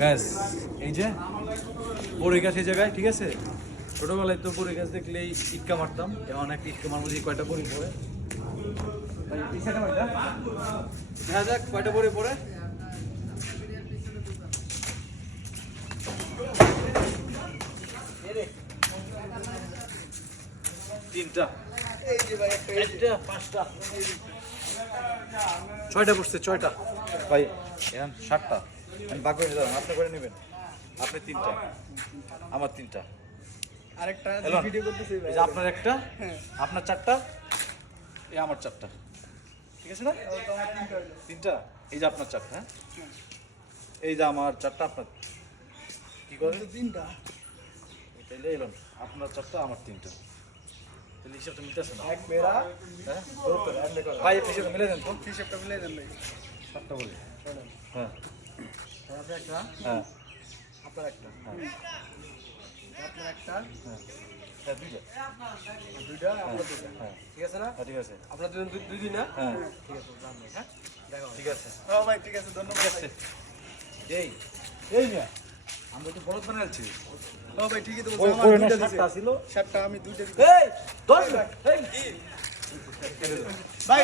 Gas এই যে বড়ই গাছ এই জায়গায়, ঠিক আছে? ছোটবেলায় তো বড়ই গাছ দেখলেই ইটকা মারতাম, এখন একটা ইটকা মারবো যে কয়টা বড়ি পড়ে। দেখা যাক কয়টা বড়ি পড়ে। তিনটা, চারটা, পাঁচটা, ছয়টা পড়ছে, ছয়টা ভাই। এখন 7টা আমি ভাগ করে নিলাম, আপনি করে নেবেন। আপনি 3টা, আমার 3টা, আরেকটা এলন, ভিডিও করতেছি এই যে আপনার একটা, আপনার 4টা, এই আমার 4টা, ঠিক আছে না? 3টা, এই যে আপনার 4টা, হ্যাঁ? এই যে আমার 4টা, আপনার কি করেন? 3টা। তাইলে এলন, আপনার 4টা, আমার 3টা, তাহলে হিসাবটা মিলতেছে না। এক বেড়া হ্যাঁ ভাই, হিসাবটা মিলে দেন তো। হিসাবটা মিলে দেন ভাই। 7টা বলি। হ্যাঁ আপনার একটা, হ্যাঁ আপনার একটা, আপনার একটা, হ্যাঁ, 2টা, দুইটা, আপনার দুইটা। হ্যাঁ ঠিক আছে না? হ্যাঁ, ঠিক আছে, আপনার দুজন দুই দিন না? হ্যাঁ ঠিক আছে, দাম নেই, হ্যাঁ? দেখা হবে। ঠিক আছে, ও ভাই ঠিক আছে, ধন্যবাদ ঠিক ভাই। আছে। এই এই মিয়া, আমরা তো বড় বানাইছি। ও ভাই ঠিকই তো ওই বলছেন, আমার পুরো দুইটা 7টা দিছে। ছিল। 7টা আমি দুইটা দিছি। এই 10 এই ভাই